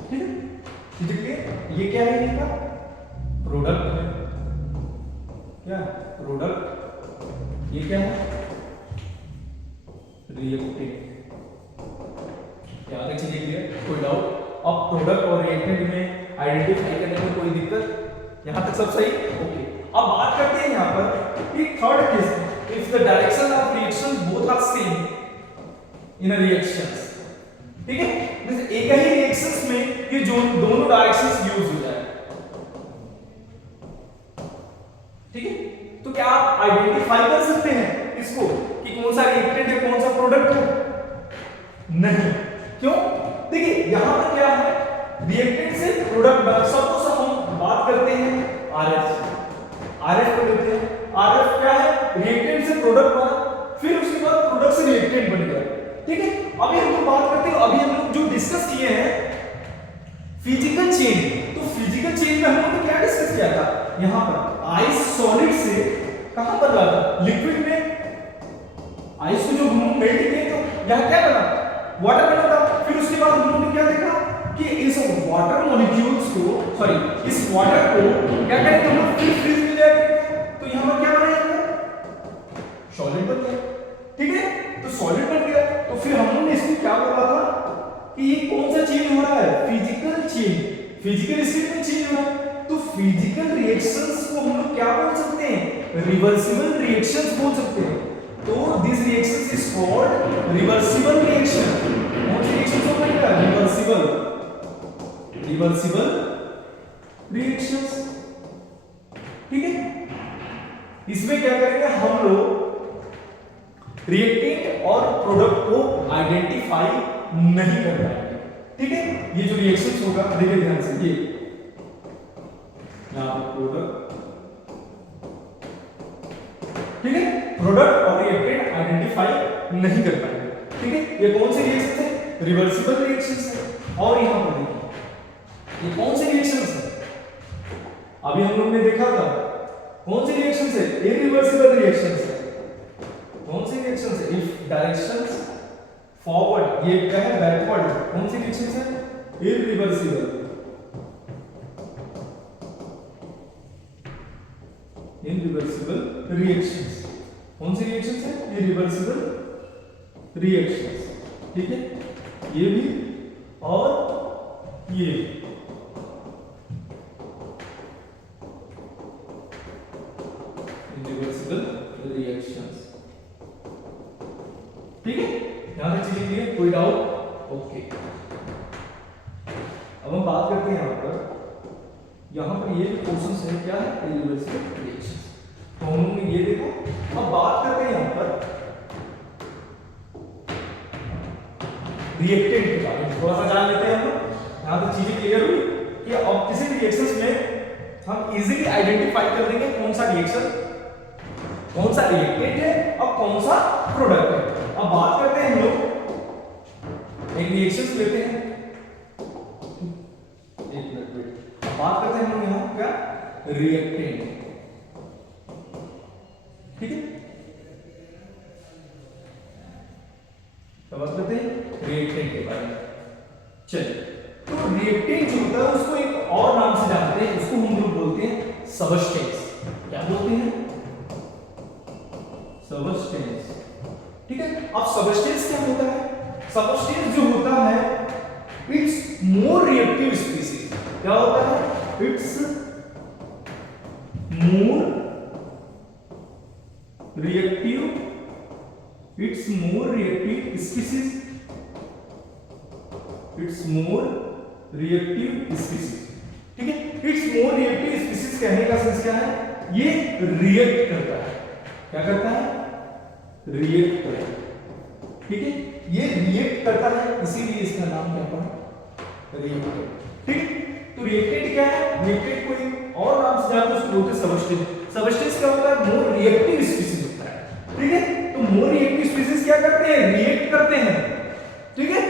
ठीक है। देखिए ये क्या है? इनका product है, क्या प्रोडक्ट, ये क्या है? रिएक्टेंट। याद रखिए क्लियर, कोई डाउट? अब प्रोडक्ट और रिएक्टेंट में आइडेंटिफाई करने में कोई दिक्कत? यहां तक सब सही? ओके। अब बात करते हैं यहां पर कि third case, if the direction of reaction both are same in a reactions, ठीक है। जैसे एक ही रिएक्शंस में ये जो दोनों डायरेक्शंस यूज हो जाए, ठीक है। तो क्या आप आइडेंटिफाई कर सकते हैं इसको कि कौन सा रिएक्टेंट है, कौन सा प्रोडक्ट है? नहीं। क्यों? देखिए यहां पर क्या है, रिएक्टेंट से प्रोडक्ट, सपोज हम बात करते हैं आरएफ को लेते हैं। आरएफ क्या है? रिएक्टेंट से प्रोडक्ट बना, फिर उसके बाद प्रोडक्ट से रिएक्टेंट बन गया, ठीक है। अभी हम लोग बात करते हैं, अभी हम लोग जो डिस्कस किए हैं फिजिकल चेंज, तो फिजिकल चेंज में हम लोग ने क्या डिस्कस किया था? यहां पर आइस सॉलिड से कहां बदला था? लिक्विड में। आइस को जो हम मेल्ट किए तो यहां क्या बना? वाटर बना था। फिर उसके बाद हम लोग ने क्या देखा कि इस वाटर मॉलिक्यूल्स को, सॉरी इस वाटर को क्या करेंगे हम लोग? फिर फ्रीज में ले आएंगे, तो यहां पर क्या बनाएंगे? सॉलिड बन गया, ठीक है। तो सॉलिड बन गया, तो फिर हम लोग ने इसको क्या बोला था कि ये कौन सा चेंज हो रहा है? फिजिकल चेंज, फिजिकल स्टेट में चेंज हो रहा है। तो फिजिकल रिएक्शंस को हम लोग क्या क्या बोल सकते हैं, रिवर्सिबल रिएक्शंस बोल सकते हैं। तो this reactions is called reversible reaction. कौन सी रिएक्शंस हो गई, रिवर्सिबल रिएक्शंस। ठीक है, इसमें क्या करेंगे हम लोग, रिएक्टेंट और प्रोडक्ट को आइडेंटिफाई नहीं कर पाएंगे। ठीक है, ये जो रिएक्शंस होगा, देखिए ध्यान से, ये यहां पे प्रोडक्ट, ठीक है, प्रोडक्ट और रिएक्टेंट आइडेंटिफाई नहीं कर पाएंगे। ठीक है, ये कौन सी रिएक्शंस है, रिवर्सिबल रिएक्शंस है। और यहां पर देखिए ये कौन सी रिएक्शंस है, अभी हम लोग ने देखा था कौन सी रिएक्शंस है, इरिवर्सिबल रिएक्शंस है। कौन सी रिएक्शंस है, इफ डायरेक्शंस फॉरवर्ड, ये क्या है, बैकवर्ड। कौन सी रिएक्शंस है, इरिवर्सिबल, इरिवर्सिबल रिएक्शंस। कौन सी रिएक्शंस है, इरिवर्सिबल रिएक्शंस। ठीक है, ये भी और ये रिवर्सिबल रिएक्शंस। ठीक है, यहां तक चीजें क्लियर, कोई डाउट? ओके, अब हम बात करते हैं यहां पर ये क्वेश्चंस है, क्या है, इरिवर्सिबल रिएक्शंस। तो हम लोगों ने ये देखा। अब बात करते हैं यहां पर रिएक्टेंट के बारे में, थोड़ा सा जान लेते हैं हम लोग। यहां तक चीजें क्लियर हुई कि अब किसी भी रिएक्शंस में हम इजीली आइडेंटिफाई कर देंगे कौन सा रिएक्शन, कौन सा रिएक्टेंट है और कौन सा प्रोडक्ट है। अब बात करते हैं हम लोग, एक रिएक्शंस लेते हैं, एक मिनट वेट, बात करते हैं हम लोग यहां क्या, रिएक्टेंट। ठीक है, तो बात करते हैं रिएक्टेंट के बारे में। चलिए, तो रिएक्टेंट जो होता है उसको एक और नाम से जानते हैं, उसको हम लोग बोलते हैं सबस्टेंस। क्या बोलते हैं, सबस्टेंस। ठीक है, अब सबस्टेंस क्या होता है, सबस्टेंस जो होता है इट्स मोर रिएक्टिव स्पीसीज। क्या होता है, it's more reactive, it's more reactive species, it's more reactive species. ठीक है, इट्स मोर रिएक्टिव स्पीसीज कहने का सेंस क्या है, ये रिएक्ट करता है। क्या करता है, रिएक्ट करता है। ठीक है, ये रिएक्ट करता है, इसीलिए इसका नाम क्या पड़ा, रिएक्टेंट। ठीक, तो रिएक्टेंट क्या है, रिएक्टेंट को एक और नाम से जानते हैं, उसको बोलते हैं सबस्टेंस। सबस्टेंस क्या होता है, मोर रिएक्टिव स्पीसीज होता है। ठीक है, तो मोर रिएक्टिव स्पीसीज क्या करते हैं, रिएक्ट करते हैं। ठीक है,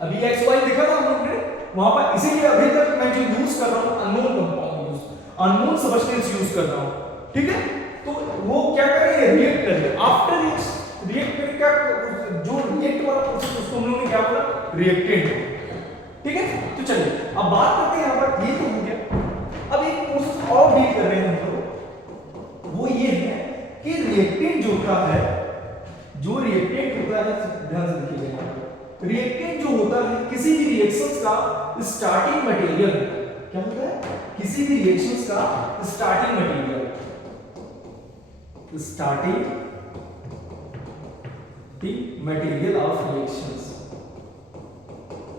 अभी एक्स वाई देखा था हम लोग ने वहां पर, इसीलिए अभी तक मैं जो यूज कर रहा हूं unknown compound use, unknown substance use कर रहा हूं। ठीक है, तो वो क्या करेंगे, रिएक्ट करेंगे। आफ्टर रिएक्ट करके क्या, जो रिएक्ट वाला प्रोसेस उसको हम लोग ने क्या बोला, रिएक्टेंट। ठीक है, तो चलिए अब बात करते हैं यहां पर, ये तो हो गया। अब एक प्रोसेस और डील कर रहे हैं हम लोग, वो ये है कि रिएक्टेंट जो होता है, जो रिएक्टेंट होता है, ध्यान से देखिएगा यहां पर, रिएक्टेंट जो होता है किसी भी रिएक्शंस का स्टार्टिंग मटेरियल। क्या होता है, किसी भी रिएक्शंस का starting material, starting material of reactions,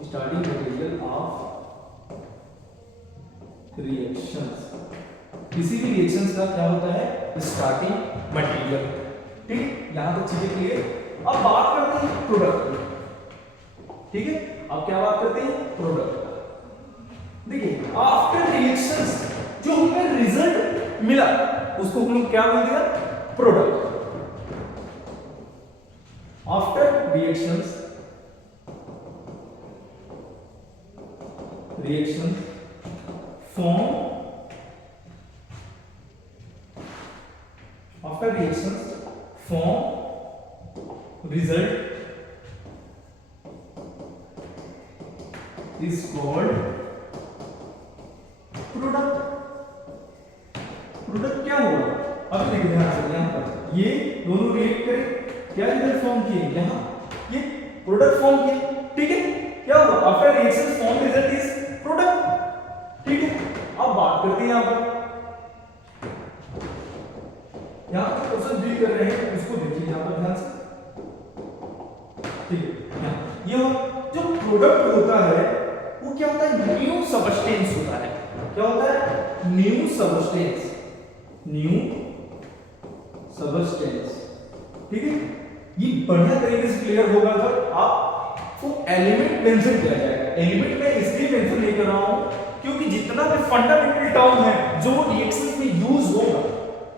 starting material of reactions. किसी भी रिएक्शंस का क्या होता है, स्टार्टिंग मटेरियल। ठीक, यहां तक चीजें क्लियर। अब बात करते हैं प्रोडक्ट। ठीक है, अब क्या बात करते हैं, प्रोडक्ट। देखिए, आफ्टर रिएक्शंस जो हमें रिजल्ट मिला उसको हम लोग क्या बोल दिया, product. After reactions form, after reactions form result is called product. Product क्या होगा, अब देखिए ध्यान से, यहां पर ये दोनों रिएक्ट करें, क्या रिजल्ट फॉर्म किए, यहां ये प्रोडक्ट फॉर्म किए। ठीक है, क्या होगा, after reaction form result is product. ठीक है, अब बात करते हैं यहां पर यहाँ पर प्रोसेस डील कर रहे हैं उसको देखिए यहाँ पर ध्यान से, ठीक है। ये जो प्रोडक्ट होता है वो क्या होता है, न्यू सबस्टेंस होता है। क्या होता है, न्यू सबस्टेंस, न्यू सबस्टेंस, ठीक है। ये बढ़िया तरीके से क्लियर होगा अगर आपको एलिमेंट मेंशन किया जाएगा। एलिमेंट में इसलिए मेंशन नहीं कर रहा हूं क्योंकि जितना भी फंडामेंटल टर्म है जो रिएक्शंस में यूज होगा,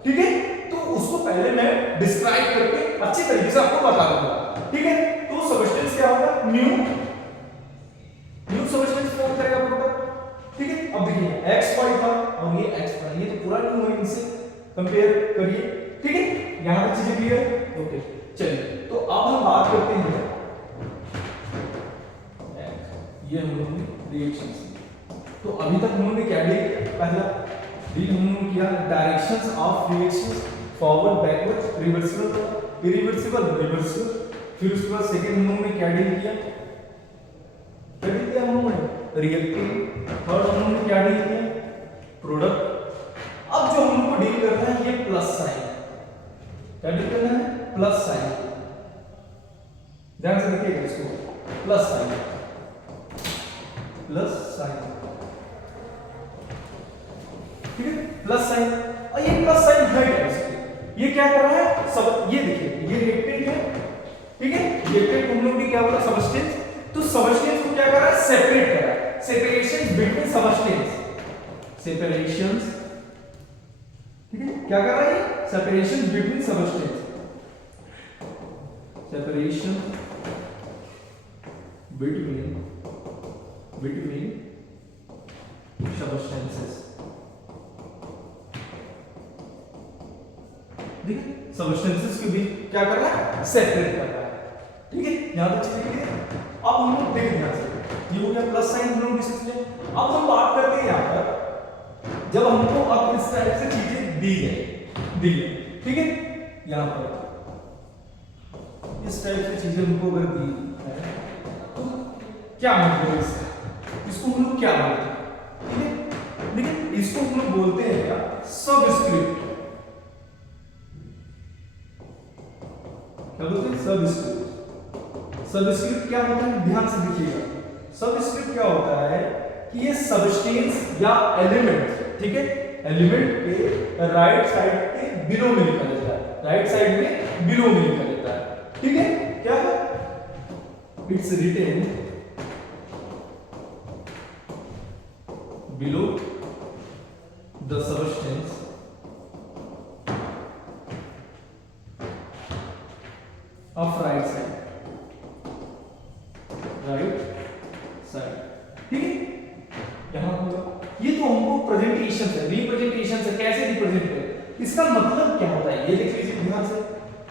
ठीक है, तो उसको पहले मैं डिस्क्राइब करके अच्छी तरीके से आपको बता दूंगा, ठीक है। तो सबस्टेंस क्या होगा, न्यू सबस्टेंस फॉर्म करेगा प्रोडक्ट, ठीक है। अब देखिए XY था और ये XY, ये तो पूरा न्यू है, इनसे कंपेयर करिए, ठीक है। यहां तक चीजें क्लियर है, ओके। चलिए तो अब हम बात करते हैं, ये हम लोगों ने रिएक्शंस, तो अभी तक हम लोगों ने क्या डील किया, पहला डील हम लोगों ने किया directions of reactions, forward, backward, reversible, irreversible, reversible. फिर उसके बाद सेकंड हम लोगों ने क्या डील किया, हम लोगों ने रिएक्टिव। थर्ड हम लोगों ने क्या डील किया, प्रोडक्ट। अब जो हम लोग को डील करना है ये प्लस साइन, क्या डील करना है, प्लस साइन। ध्यान से देखिएगा इसको, प्लस साइन, प्लस साइन, ठीक है, प्लस साइन। और ये प्लस साइन है क्या, ये क्या कर रहा है, सब ये देखिए ये रिएक्टेंट है, ठीक है। रिएक्टेंट हम लोग ने क्या बोला, सबस्टेंस। तो सबस्टेंस को क्या कर रहा है, सेपरेट कर रहा है, सेपरेशन बिटवीन सबस्टेंस, सेपरेशंस, ठीक है। क्या कर रहा है, separation between substance, separation between substances, ठीक है। सबस्टेंसेस के बीच क्या कर रहा है, सेपरेट कर रहा है, ठीक है। यहां तक चीजें क्लियर। अब हम लोग देख ध्यान से, ये हो गया प्लस साइन, हम लोग डिस्कस किया। अब हम बात करते हैं यहां पर, जब हमको अब इस टाइप से चीजें दी गई, ठीक है। यहां पर इस टाइप से चीजें हमको अगर दी है तो क्या मतलब है इसका, इसको हम लोग क्या बोलते हैं, ठीक है। लेकिन इसको हम लोग बोलते हैं क्या, सबस्क्रिप्ट, क्या बोलते हैं, सबस्क्रिप्ट। सबस्क्रिप्ट क्या होता है, ध्यान से देखिएगा। सबस्क्रिप्ट क्या होता है कि ये सबस्टेंस या एलिमेंट, ठीक है, एलिमेंट के राइट साइड के बिलो में लिखा जाता है, राइट साइड में बिलो में लिखा जाता है, ठीक है। क्या है, it's written below the substance of right side, right side, ठीक है। यहां होगा, ये तो हमको प्रेजेंटेशन है, रिप्रेजेंटेशन से कैसे रिप्रेजेंट करें, इसका मतलब क्या होता है, ये लिख लीजिए ध्यान से,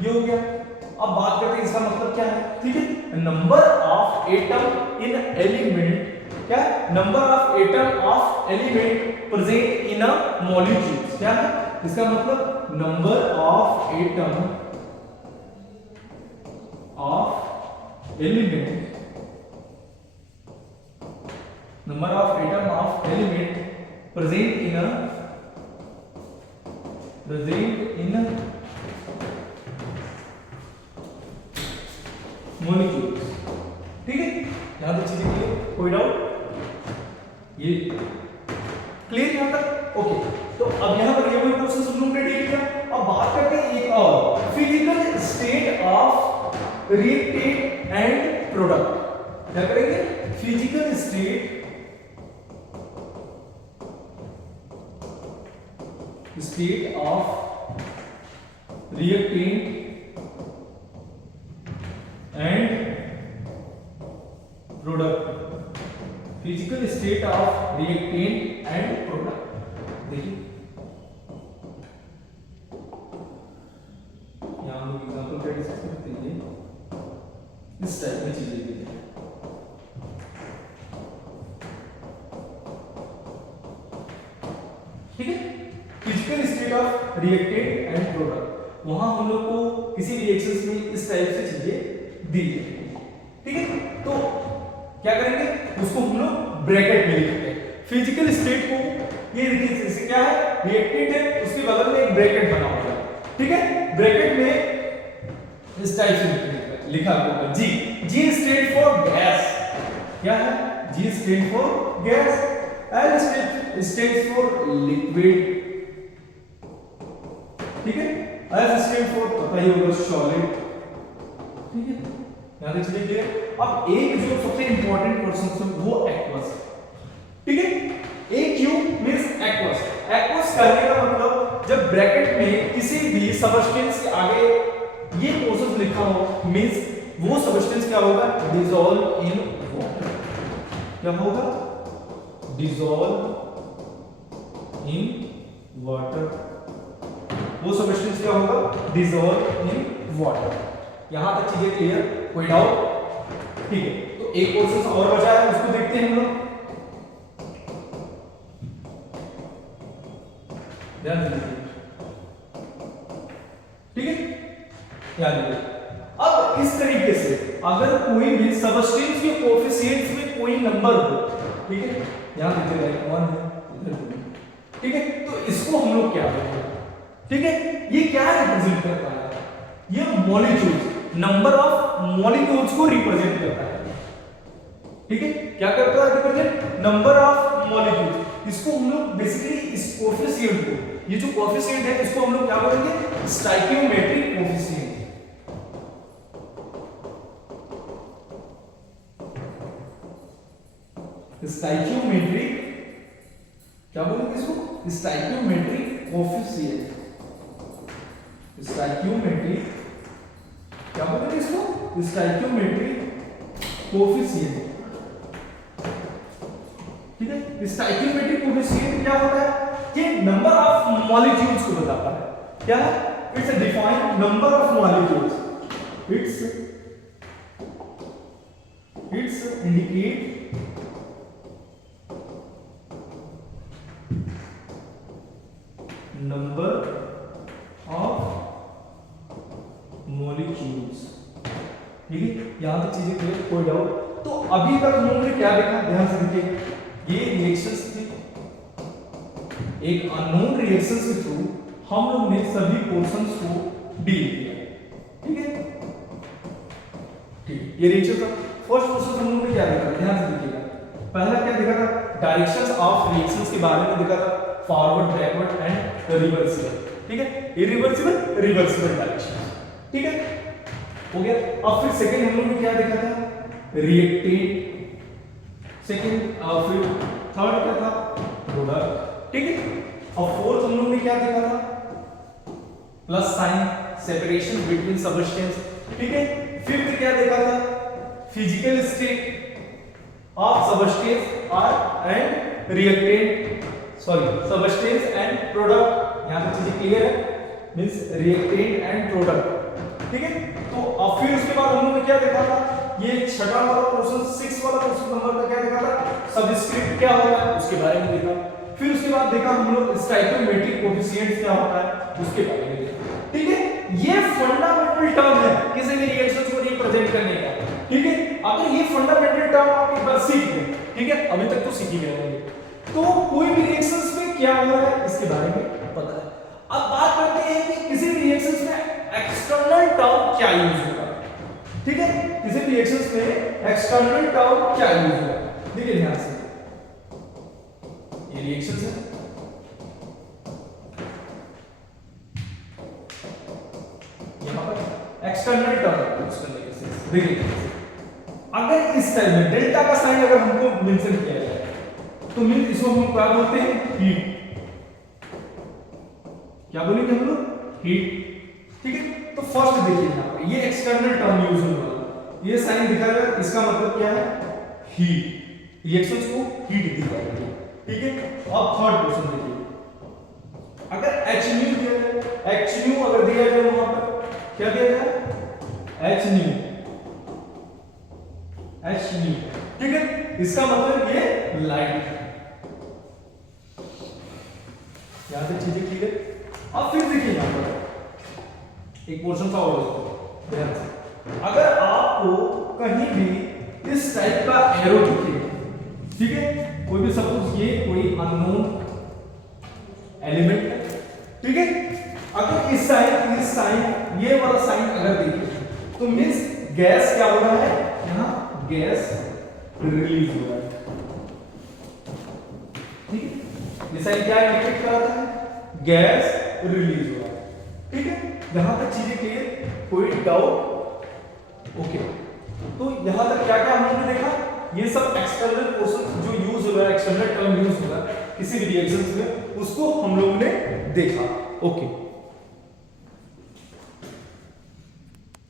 ये हो गया। अब बात करते हैं इसका मतलब क्या है, ठीक है। Number of atom in element, क्या, number of atom of element present in a molecule, क्या है इसका मतलब, number of atom of element, number of atom of element present in molecules, ठीक है। यहां तक चीजें क्लियर, कोई डाउट, ये क्लियर यहां तक, ओके। तो अब यहां पर ये कोई प्रोसेस हम लोग ने डील किया। अब बात करते हैं एक और, physical state of reactant and product. क्या करेंगे, physical state of reactant and product, physical state of reactant and product। देखिए यहां हम लोग एग्जांपल का डिस्कस करते हैं, इस टाइप में चीजें दी हैं, ठीक है। Physical state of reactant and product, वहां हम लोग को किसी रिएक्शंस में इस टाइप से चीजें दी है, ठीक है। तो क्या करेंगे, उसको हम लोग ब्रैकेट में लिखते हैं। फिजिकल स्टेट को ये देखिए, जैसे क्या है, रिएक्टेंट है, उसके बगल में एक ब्रैकेट बना हुआ है, ठीक है, ब्रैकेट में इस टाइप से लिखा होगा g. G stand for gas, क्या है? G stand for gas, l stand for liquid, ठीक है, एस स्टैंड फॉर पता ही होगा सॉलिड, ठीक है, यहां तक चलिए क्लियर। अब एक जो सबसे इंपॉर्टेंट क्वेश्चन है वो एक्वस, ठीक है, AQ मींस एक्वस। एक्वस कहने का मतलब जब ब्रैकेट में किसी भी सबस्टेंस के आगे ये प्रोसेस लिखा हो मींस वो सबस्टेंस क्या होगा? डिसॉल्व इन वाटर, क्या होगा? डिसॉल्व इन वाटर, वो सबस्टेंस क्या होगा? Dissolve in water. यहां तक चीजें क्लियर? कोई डाउट? ठीक है, तो एक प्रोसेस और बचा है, उसको देखते हैं हम लोग। ध्यान दीजिए, ठीक है, ध्यान दीजिए। अब इस तरीके से अगर कोई भी सबस्टेंस के कोएफिशिएंट्स में कोई नंबर हो, ठीक है, यहां देखिए 1 है, इधर 2, ठीक है, तो इसको हम लोग क्या बोलते हैं? ठीक है, ये क्या रिप्रेजेंट करता है? ये मॉलिक्यूल्स, नंबर ऑफ मॉलिक्यूल्स को रिप्रेजेंट करता है, ठीक है, क्या करता है? Represent number of molecules. इसको हम लोग बेसिकली इस कोएफिशिएंट को, ये जो कोएफिशिएंट है इसको हम लोग क्या बोलेंगे? Stoichiometric coefficient. स्टोइकियोमेट्रिक क्या बोलेंगे इसको? Stoichiometric coefficient. स्टोइकियोमेट्रिक क्या बोलेंगे इसको? स्टोइकियोमेट्रिक कोएफिशिएंट, ठीक है। स्टोइकियोमेट्रिक कोएफिशिएंट क्या होता है? ये नंबर ऑफ मॉलिक्यूल्स को बताता है। क्या है? It's a defined number of molecules. It's indicate number of molecules, ठीक है, यहां तक चीजें क्लियर? कोई डाउट? तो अभी तक हम लोगों ने क्या देखा? ध्यान से देखिए, ये रिएक्शंस थी, एक अननोन रिएक्शन के थ्रू हम लोग ने सभी पोर्शंस को डील किया, ठीक है, ठीक, ये रिएक्शन था। फर्स्ट प्रोसेस हम लोगों ने क्या देखा? ध्यान से देखिएगा, पहला क्या देखा था? डायरेक्शंस ऑफ रिएक्शंस के बारे में देखा था, फॉरवर्ड, बैकवर्ड एंड रिवर्सिबल, ठीक है, इरिवर्सिबल, रिवर्सिबल डायरेक्शन, ठीक है, हो गया। अब फिर सेकंड हम लोगों ने क्या देखा था? रिएक्टेंट, सेकंड, फिर थर्ड क्या था? प्रोडक्ट, ठीक है। और फोर्थ हम लोगों ने क्या देखा था? Plus sign, separation between substance, ठीक है। फिफ्थ क्या देखा था? फिजिकल स्टेट ऑफ सबस्टेंस और and reactant, sorry, substance and product. यहां तक चीजें क्लियर है? मींस रिएक्टेंट एंड प्रोडक्ट, ठीक है। तो अब फिर उसके बाद हम लोगों ने क्या देखा था? ये छठा वाला क्वेश्चन, 6 वाला क्वेश्चन नंबर का क्या देखा था? सबस्क्रिप्ट क्या होता है उसके बारे में देखा। फिर उसके बाद देखा हम लोग स्टोइकियोमेट्रिक कोएफिशिएंट क्या होता है उसके बारे में देखा, ठीक है। ये फंडामेंटल टर्म है किसी भी रिएक्शन को रिप्रेजेंट करने का, ठीक है। अगर ये फंडामेंटल टर्म आप एक बार सीख लें, ठीक है, अभी तक तो सीख ही गए होंगे, तो कोई भी रिएक्शंस में क्या हो रहा है इसके बारे में पता है। अब बात करते हैं कि किसी भी रिएक्शंस में एक्सटर्नल टर्म क्या यूज होगा, ठीक है, किसी भी रिएक्शंस में एक्सटर्नल टर्म क्या यूज होगा। देखिए ध्यान से, ये रिएक्शंस है, यहां पर एक्सटर्नल टर्म यूज करने के से देखिए, अगर इस टाइम में डेल्टा का साइन अगर हमको मेंशन किया जाए तो मीन इसको हम क्या बोलते हैं? हीट, क्या बोलेंगे हम लोग? हीट, ठीक है। तो फर्स्ट देखिए यहां पर ये एक्सटर्नल टर्म यूज होने वाला, ये साइन दिखा गया, इसका मतलब क्या है? हीट, रिएक्शंस को हीट दी जाएगी, ठीक है। अब थर्ड क्वेश्चन देखिए, अगर Hν दिया जाए, Hν अगर दिया जाए वहां पर क्या दिया जाए? Hν, ठीक है, इसका मतलब ये लाइट। यहां से चीजें क्लियर? अब फिर देखिए यहां पर एक पोर्शन था और ध्यान से, अगर आपको कहीं भी इस टाइप का एरो दिखे, ठीक है, कोई भी सपोज ये कोई अननोन एलिमेंट है, ठीक है। अगर इस साइन ये वाला साइन अगर देखिए तो मींस गैस क्या हो रहा है, यहां गैस रिलीज हो रहा है, ठीक है। ये साइन क्या इंडिकेट कराता है, गैस रिलीज हो रहा है, ठीक है। यहां तक चीजें क्लियर, कोई डाउट? ओके, तो यहां तक क्या क्या हम लोगों ने देखा, ये सब एक्सटर्नल फोर्सेस जो यूज हो रहा है, एक्सटर्नल टर्म यूज हो रहा है किसी भी रिएक्शंस में, उसको हम लोगों ने देखा। ओके